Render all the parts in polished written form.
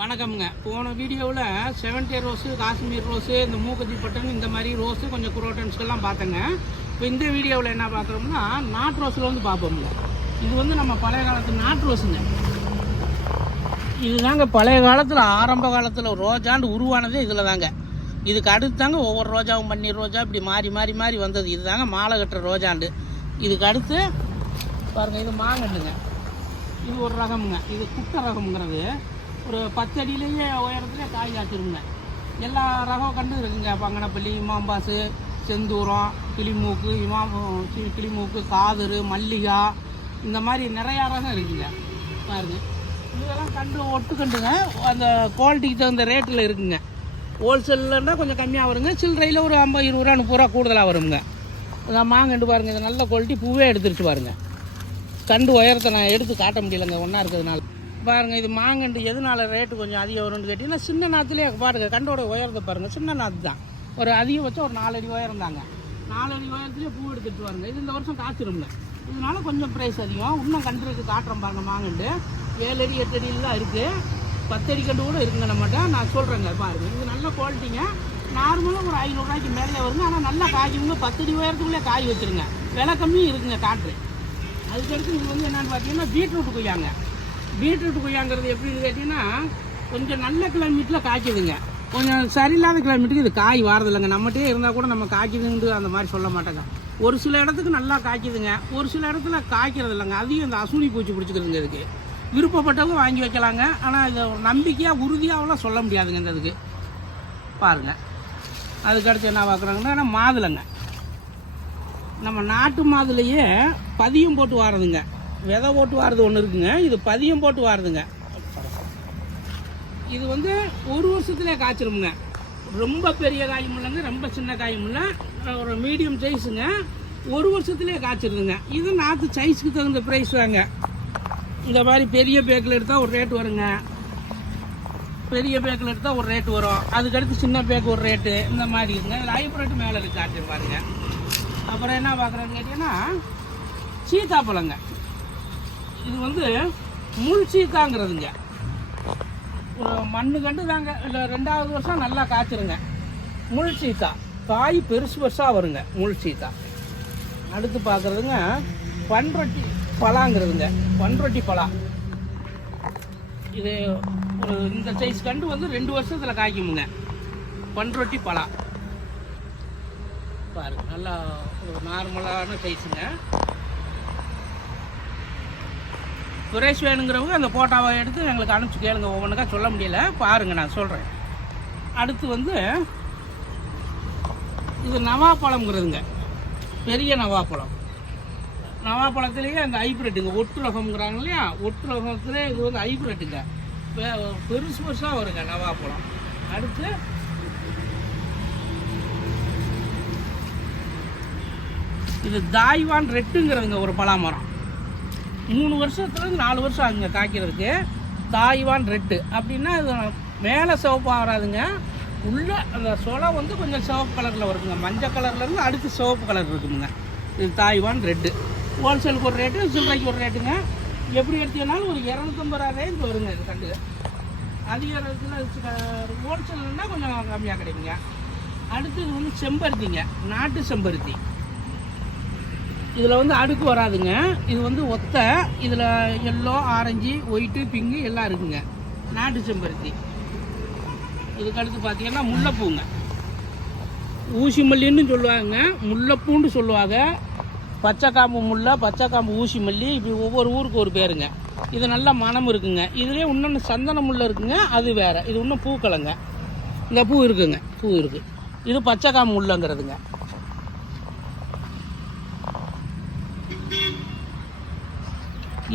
வணக்கம்ங்க. போன வீடியோவில் 70 ரோஸு, காஷ்மீர் ரோஸு, இந்த மூக்குத்தி பட்டன், இந்த மாதிரி ரோஸு கொஞ்சம் குரோட்டன்ஸ்க்கெல்லாம் பார்த்தேங்க. இப்போ இந்த வீடியோவில் என்ன பார்க்குறோம்னா நாட்டு ரோஸில் வந்து பார்ப்போம்ங்க. இது வந்து நம்ம பழைய காலத்து நாட்டு ரோஸுங்க. இதுதாங்க பழைய காலத்தில் ஆரம்ப காலத்தில் ரோஜாண்டு உருவானதே இதில் தாங்க. இதுக்கு அடுத்து தாங்க ஒவ்வொரு ரோஜாவும் பன்னீர் ரோஜா இப்படி மாறி மாறி மாறி வந்தது. இது தாங்க மாலை கட்டுற ரோஜாண்டு. இதுக்கு அடுத்து பாருங்கள், இது மாங்கண்டுங்க. இது ஒரு ரகமுங்க. இது குட்டை ரகம்ங்கிறது ஒரு 10 அடியிலேயே உயரத்துலேயே காய் காய்ச்சிருங்க. எல்லா ரகம் கண்டு இருக்குங்க. பங்கனப்பள்ளி, இமாம்பாசு, செந்தூரம், கிளிமூக்கு, கிளிமூக்கு, காதரு, மல்லிகா, இந்த மாதிரி நிறையா ரகம் இருக்குங்க. பாருங்க, இதெல்லாம் கண்டு ஒட்டுக்கண்டுங்க. அந்த குவாலிட்டிக்கு தகுந்த ரேட்டில் இருக்குங்க. ஹோல்சேல்னா கொஞ்சம் கம்மியாக வருங்க. சில்லறையில் ஒரு 50, 20 ரூபா, 30 ரூபா கூடுதலாக வருங்க. இதான் மாங்கண்டு பாருங்கள். இது நல்ல குவாலிட்டி. பூவே எடுத்துருச்சு பாருங்கள். கண்டு உயரத்தை நான் எடுத்து காட்ட முடியலைங்க ஒன்றா இருக்கிறதுனால. பாருங்கள், இது மாங்கண்டு எதனால ரேட்டு கொஞ்சம் அதிகம் வரும்னு கேட்டிங்கன்னா, சின்ன நாற்றுலேயே பாருங்கள். கண்டோட உயரத்தை பாருங்கள். சின்ன நாற்று தான். ஒரு அதிகபட்சம் ஒரு 4 அடி உயரம் தாங்க. 4 அடி உயரத்துலேயே பூ எடுத்துகிட்டு வாருங்க. இது இந்த வருஷம் காய்ச்சிருங்க. இதனால கொஞ்சம் ப்ரைஸ் அதிகம். இன்னும் கண்டு இருக்குது, காட்டுறோம் பாருங்கள். மாங்கண்டு 7 அடி 8 அடியிலாம் இருக்குது. 10 அடி கண்டு கூட இருக்குங்க. நம்மகிட்ட நான் சொல்கிறேங்க. பாருங்கள், இது நல்ல குவாலிட்டிங்க. நார்மலாக ஒரு 500 ரூபாய்க்கு மேலே வருங்க. ஆனால் நல்லா காய்க்குங்க. 10 அடி உயரத்துக்குள்ளே காய் வச்சுருங்க. விலை கம்மியும் இருக்குங்க காற்று. அதுக்கடுத்து இது வந்து என்னென்னு பார்த்தீங்கன்னா பீட்ரூட் கொய்யாங்க. பீட்ரூட் கொய்யாங்கிறது எப்படின்னு கேட்டிங்கன்னா, கொஞ்சம் நல்ல கிளைமேட்டில் காய்க்குதுங்க. கொஞ்சம் சரியில்லாத கிளைமேட்டுக்கு இது காய் வாரதில்லைங்க. நம்மகிட்டே இருந்தால் கூட நம்ம காய்க்குதுன்னு அந்த மாதிரி சொல்ல மாட்டேங்க. ஒரு சில இடத்துக்கு நல்லா காய்க்குதுங்க, ஒரு சில இடத்துல காய்க்கிறது இல்லைங்க. அதையும் இந்த அசூனி பூச்சி பிடிச்சிக்கிறதுங்க. இதுக்கு விருப்பப்பட்டவங்க வாங்கி வைக்கலாங்க. ஆனால் இதை ஒரு நம்பிக்கையாக உறுதியாகலாம் சொல்ல முடியாதுங்க. இந்த இதுக்கு பாருங்கள். அதுக்கடுத்து என்ன பார்க்குறாங்கன்னா மாதுளைங்க. நம்ம நாட்டு மாதுளையே பதியம் போட்டு வாரதுங்க. விதை போட்டு வாரது ஒன்று இருக்குங்க. இது பதியம் போட்டு வாரதுங்க. இது வந்து ஒரு வருஷத்துலேயே காய்ச்சிருமுங்க. ரொம்ப பெரிய காயும் இல்லைங்க, ரொம்ப சின்ன காயும் இல்லை, ஒரு மீடியம் சைஸுங்க. ஒரு வருஷத்துலேயே காய்ச்சிருதுங்க. இது நாற்று சைஸுக்கு தகுந்த ப்ரைஸ் தாங்க. இந்த மாதிரி பெரிய பேக்கில் எடுத்தால் ஒரு ரேட்டு வருங்க. பெரிய பேக்கில் எடுத்தால் ஒரு ரேட்டு வரும். அதுக்கடுத்து சின்ன பேக்கு ஒரு ரேட்டு, இந்த மாதிரி இருக்குங்க. இதில் ஹைப்ரேட்டு மேலே இருக்குது காய்ச்சி பாருங்க. அப்புறம் என்ன பார்க்குறேன்னு கேட்டிங்கன்னா சீத்தாப்பழங்க. இது வந்து முள் சீத்தாங்கிறதுங்க. மண்ணு கண்டு தாங்க. இல்லை 2வது வருஷம் நல்லா காய்ச்சிருங்க. முள் சீத்தா காய் பெருசு பெருசாக வருங்க. முள் சீத்தா. அடுத்து பார்க்குறதுங்க பன்ரொட்டி பலாங்கிறதுங்க. பன்ரொட்டி பலா. இது இந்த சைஸ் கண்டு வந்து 2 வருஷத்தில் காய்க்குமுங்க. பன்ரொட்டி பலா பாருங்க. நல்லா ஒரு நார்மலான சைஸுங்க. சுரேஷ் வேணுங்கிறவங்க அந்த போட்டோவை எடுத்து எங்களுக்கு அனுப்பிச்சு கேளுங்க. ஒவ்வொன்றுக்கா சொல்ல முடியல, பாருங்கள் நான் சொல்கிறேன். அடுத்து வந்து இது நவாப்பழம்ங்கிறதுங்க. பெரிய நவாப்பழம். நவாப்பழத்துலேயே அந்த ஹைப்ரிட்டுங்க. ஒட்டு ரகம்ங்கிறாங்க இல்லையா, ஒட்டு ரகத்துலேயே இது வந்து ஹைப்ரிட்டுங்க. பெருசு பெருசாக வருங்க நவாப்பழம். அடுத்து இது தாய்வான் ரெட்டுங்கிறதுங்க. ஒரு பலாமரம் 3 வருஷத்துலேருந்து 4 வருஷம் ஆகுங்க காய்க்கிறதுக்கு. தாய்வான் ரெட்டு அப்படின்னா இது மேலே சிவப்பாக வராதுங்க. உள்ள அந்த சொலை வந்து கொஞ்சம் சிவப்பு கலரில் வருதுங்க. மஞ்சள் கலர்லேருந்து அடுத்து சிவப்பு கலர் இருக்குதுங்க. இது தாய்வான் ரெட்டு. ஹோல்சேலுக்கு ஒரு ரேட்டு, சில்லறைக்கு ஒரு ரேட்டுங்க. எப்படி எடுத்தீங்கன்னாலும் ஒரு 250 ரூபா ரேஞ்ச் வருங்க. இது கண்டு அதிக ரேட்டில் ஹோல்சேல்னா கொஞ்சம் கம்மியாக கிடைக்குங்க. அடுத்து இது வந்து செம்பருத்திங்க. நாட்டு செம்பருத்தி. இதில் வந்து அடுக்கு வராதுங்க. இது வந்து ஒத்த. இதில் எல்லோ, ஆரஞ்சு, ஒயிட்டு, பிங்கு எல்லாம் இருக்குங்க. நாட்டு செம்பருத்தி. இதுக்கு அடுத்து பார்த்தீங்கன்னா முல்லைப்பூங்க. ஊசி மல்லின்னு சொல்லுவாங்க, முல்லைப்பூன்னு சொல்லுவாங்க. பச்சைக்காம்பு முல்லை, பச்சைக்காம்பு ஊசி மல்லி, இப்படி ஒவ்வொரு ஊருக்கு ஒரு பேருங்க. இது நல்லா மனம் இருக்குங்க. இதுலேயே இன்னொன்று சந்தன முல்லை இருக்குங்க. அது வேறு. இது இன்னும் பூக்கலைங்க. இந்த பூ இருக்குங்க. பூ இருக்குது. இது பச்சைக்காம்பு முல்லைங்கிறதுங்க.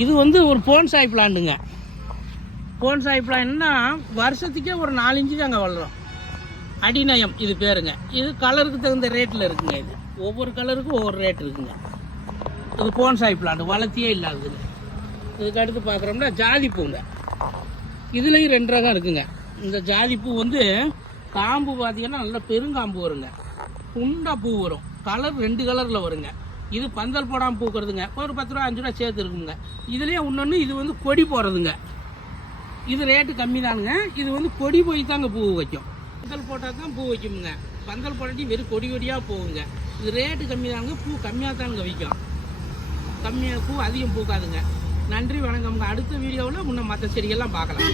இது வந்து ஒரு போன்சாய் பிளான்ட்டுங்க. போன்சாய் பிளான்னா வருஷத்துக்கே ஒரு 4 இன்ச்சு தாங்க வளரும். அடிநயம் இது பேருங்க. இது கலருக்கு தகுந்த ரேட்டில் இருக்குங்க. இது ஒவ்வொரு கலருக்கும் ஒவ்வொரு ரேட் இருக்குங்க. இது போன்சாய் பிளான்ட் வளர்த்தியே இல்லாததுங்க. இதுக்கு அடுத்து பார்க்குறோம்னா ஜாதிப்பூங்க. இதுலேயும் 2 ரகம் இருக்குங்க. இந்த ஜாதிப்பூ வந்து காம்பு பார்த்தீங்கன்னா நல்லா பெருங்காம்பு வருங்க. குண்டா பூ வரும். கலர் 2 கலரில் வருங்க. இது பந்தல் போடாமல் பூக்கிறதுங்க. ஒரு 10 ரூபா 5 ரூபா சேர்த்து இருக்குங்க. இதுலேயே இன்னொன்று இது வந்து கொடி போடுறதுங்க. இது ரேட்டு கம்மி தானுங்க. இது வந்து கொடி போய் தாங்க பூ வைக்கும். பந்தல் போட்டால் தான் பூ வைக்குமுங்க. பந்தல் போட்டாட்டி வெறும் கொடி கொடியாக போகுங்க. இது ரேட்டு கம்மி தானுங்க. பூ கம்மியாக தானுங்க வைக்கும். கம்மியாக பூ அதிகம் பூக்காதுங்க. நன்றி வணக்கம்ங்க. அடுத்த வீடியோவில் இன்னும் மற்ற செடிகள்லாம் பார்க்கலாம்.